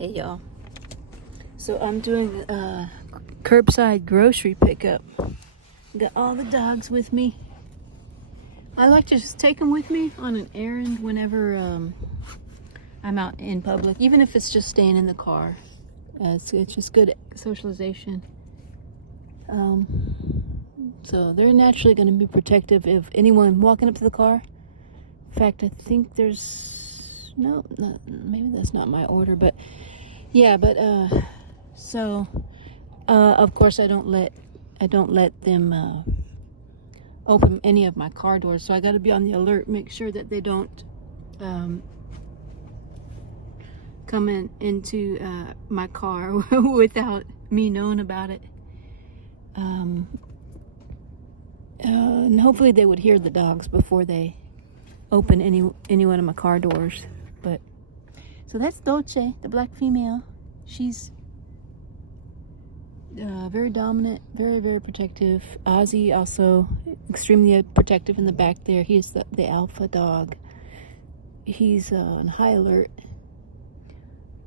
Hey y'all. So I'm doing a curbside grocery pickup. Got all the dogs with me. I like to just take them with me on an errand whenever I'm out in public, even if it's just staying in the car. It's just good socialization. So they're naturally going to be protective of anyone walking up to the car. In fact, I think there's maybe that's not my order, but yeah, so of course I don't let them open any of my car doors, so I got to be on the alert, make sure that they don't come into my car without me knowing about it. And hopefully they would hear the dogs before they open any one of my car doors. But so that's Dolce, the black female. She's very dominant, very protective. Ozzy also extremely protective in the back there. He's the alpha dog. He's on high alert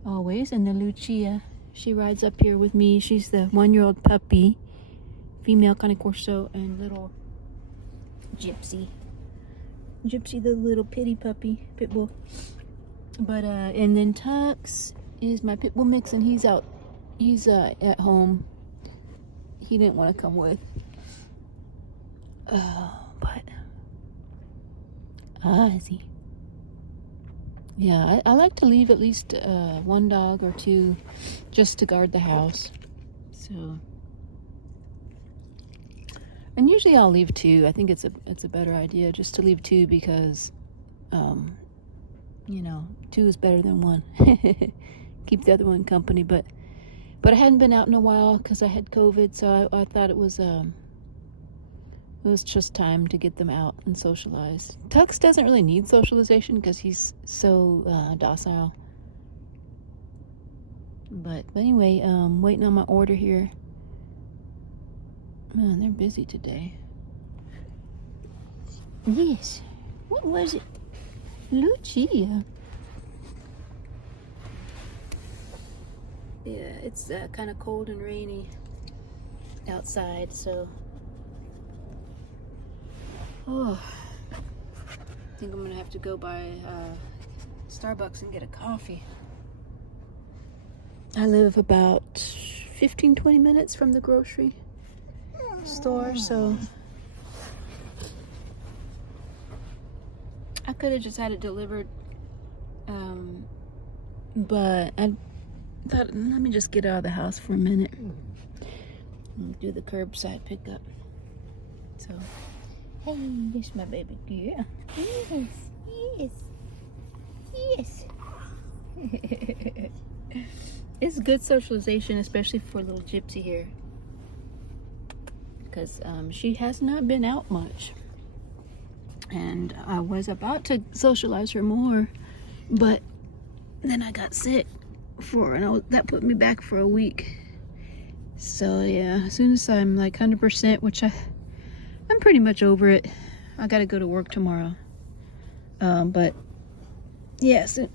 always. And the Lucia, she rides up here with me. She's the 1-year-old puppy, female Cane Corso, and little Gypsy, the little pity puppy, Pitbull. But and then Tux is my Pitbull mix, and he's out. He's at home. He didn't want to come with. But Ozzy. Yeah, I like to leave at least one dog or two just to guard the house. So. And usually I'll leave 2. I think it's a better idea just to leave 2 because, 2 is better than 1. Keep the other one company. But I hadn't been out in a while because I had COVID, so I thought it was just time to get them out and socialize. Tux doesn't really need socialization because he's so docile. But anyway, waiting on my order here. Man, they're busy today. Yes. What was it? Lucia. Yeah, it's kind of cold and rainy outside, so. Oh. I think I'm going to have to go by Starbucks and get a coffee. I live about 15-20 minutes from the grocery store, so I could have just had it delivered, but I thought, let me just get out of the house for a minute and do the curbside pickup. So, hey, this is my baby girl. Yes. It's good socialization, especially for little Gypsy here, because she has not been out much, and I was about to socialize her more, but then I got sick that put me back for a week. So yeah, as soon as I'm like 100%, which I'm pretty much over it, I gotta go to work tomorrow, but yeah, so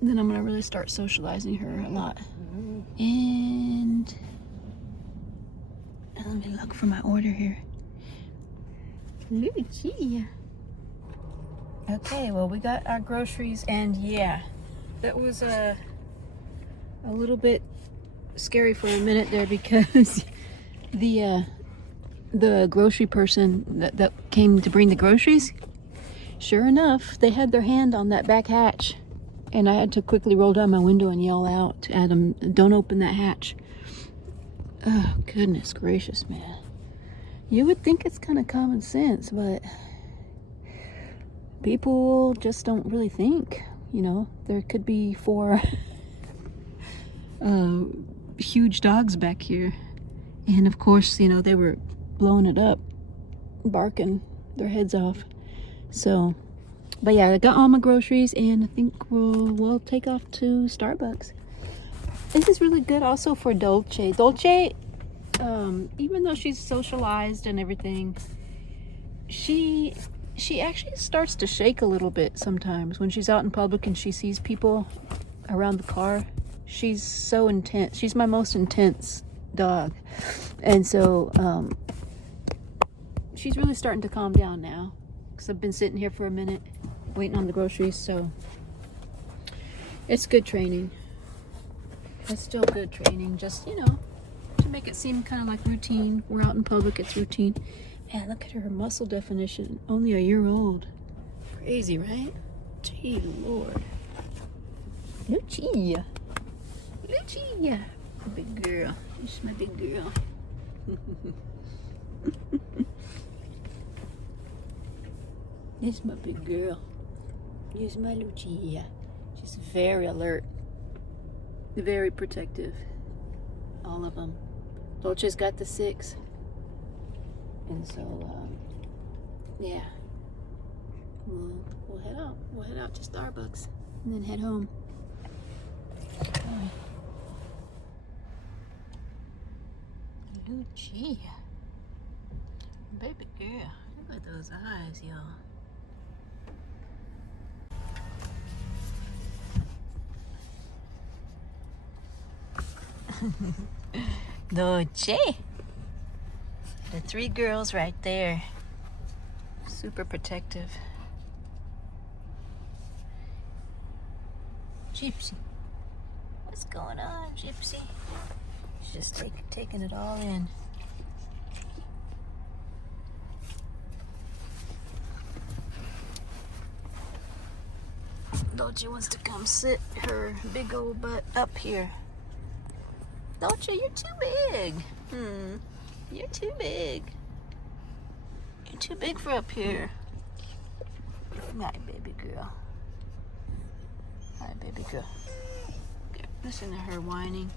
then I'm gonna really start socializing her a lot. And let me look for my order here. Lucia. Okay, well, we got our groceries, and yeah, that was a little bit scary for a minute there because the grocery person that came to bring the groceries, sure enough, they had their hand on that back hatch, and I had to quickly roll down my window and yell out at them, "Don't open that hatch." Oh, goodness gracious, man. You would think it's kind of common sense, but people just don't really think. There could be 4 huge dogs back here. And of course, they were blowing it up, barking their heads off. So, but yeah, I got all my groceries, and I think we'll take off to Starbucks. This is really good also for Dolce. Dolce, even though she's socialized and everything, she actually starts to shake a little bit sometimes when she's out in public and she sees people around the car. she's so intense. She's my most intense dog. And so she's really starting to calm down now, because I've been sitting here for a minute waiting on the groceries. So it's good training. It's still good training, just, you know, to make it seem kind of like routine. We're out in public, it's routine. And look at her muscle definition, only a year old. Crazy, right? Gee, Lord. Lucia. Lucia. Big girl. She's my big girl. This is my big girl. Here's my Lucia. She's very alert. Very protective. All of them. Dolce's got the 6. And so, yeah. We'll head out. We'll head out to Starbucks and then head home. Lucia. Baby girl. Look at those eyes, y'all. Dolce. The 3 girls right there. Super protective. Gypsy. What's going on, Gypsy? She's just taking it all in. Dolce wants to come sit her big old butt up here. Dolce, you're too big. You're too big. You're too big for up here. My baby girl. My baby girl. Listen to her whining.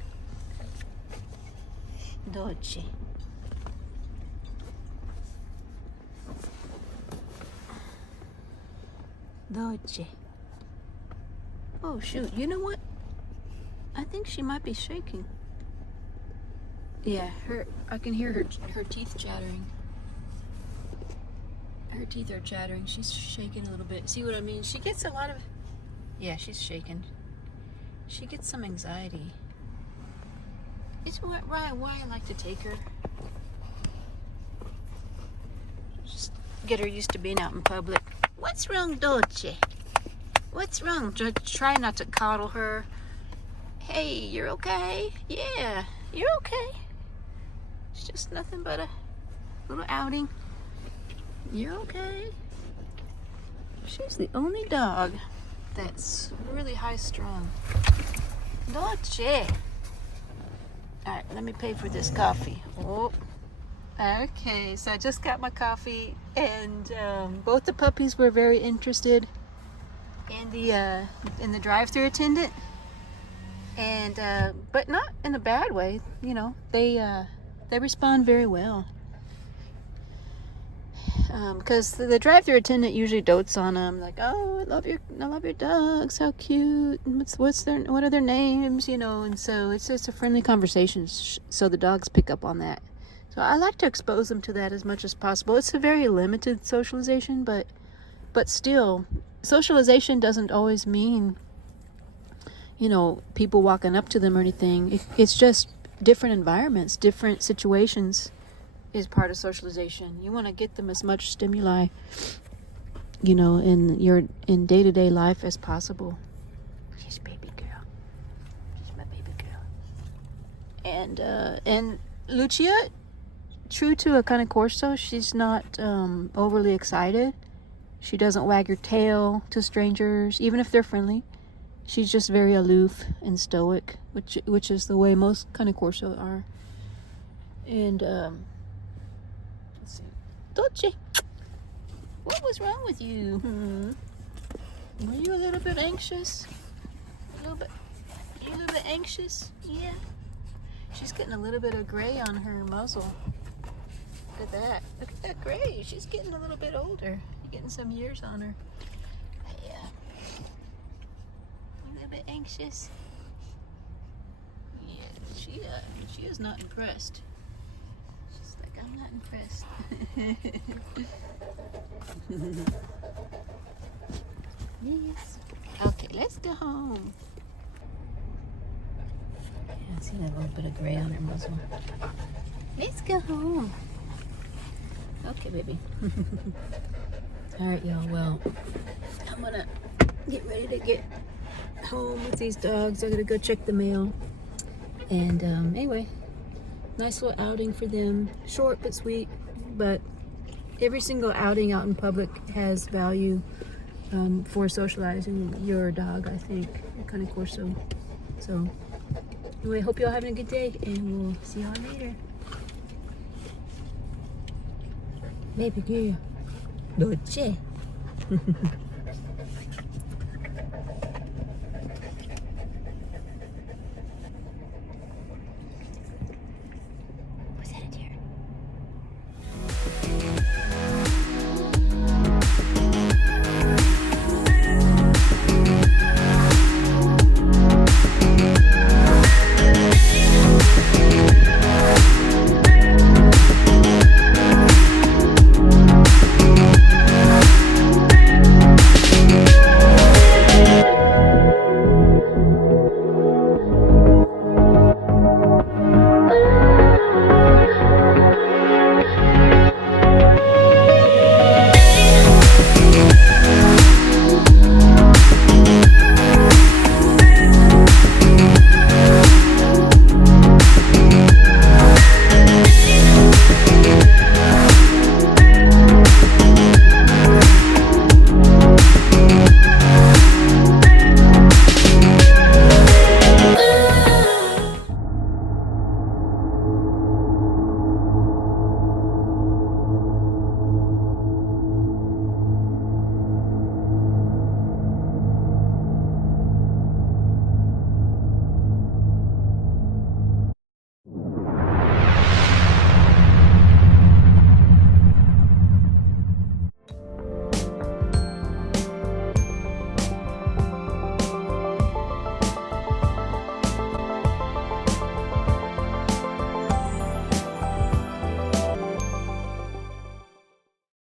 Dolce. Dolce. Oh shoot, you know what? I think she might be shaking. Yeah, I can hear her teeth chattering. Her teeth are chattering. She's shaking a little bit. See what I mean? She gets a lot of... Yeah, she's shaking. She gets some anxiety. It's why I like to take her. Just get her used to being out in public. What's wrong, Dolce? What's wrong? Try not to coddle her. Hey, you're okay? Yeah, you're okay. It's just nothing but a little outing. You're okay. She's the only dog that's really high strung. Dolce. Alright, let me pay for this coffee. Oh. Okay, so I just got my coffee, and both the puppies were very interested in the drive-thru attendant, and but not in a bad way. You know, they respond very well. Because the drive-thru attendant usually dotes on them, like, oh, I love your dogs, how cute, what are their names, you know, and so it's just a friendly conversation, so the dogs pick up on that. So I like to expose them to that as much as possible. It's a very limited socialization, but still, socialization doesn't always mean, you know, people walking up to them or anything. It's just different environments, different situations is part of socialization. You want to get them as much stimuli, you know, in day-to-day life as possible. She's baby girl. She's my baby girl. And Lucia, true to a Cane Corso, she's not overly excited. She doesn't wag her tail to strangers, even if they're friendly. She's just very aloof and stoic, which is the way most Cane Corso are. And let's see, Dolce, what was wrong with you? Were you a little bit anxious? You a little bit anxious? Yeah. She's getting a little bit of gray on her muzzle. Look at that. Look at that gray. She's getting a little bit older. Getting some years on her. Yeah. A little bit anxious. Yeah, she is not impressed. She's like, I'm not impressed. Yes. Okay, let's go home. I see that little bit of gray on her muzzle. Let's go home. Okay, baby. All right, y'all. Well, I'm gonna get ready to get home with these dogs. I gotta go check the mail. And anyway, nice little outing for them. Short but sweet. But every single outing out in public has value for socializing your dog, I think. Cane Corso. So anyway, hope y'all having a good day, and we'll see y'all later. Baby girl. Noche.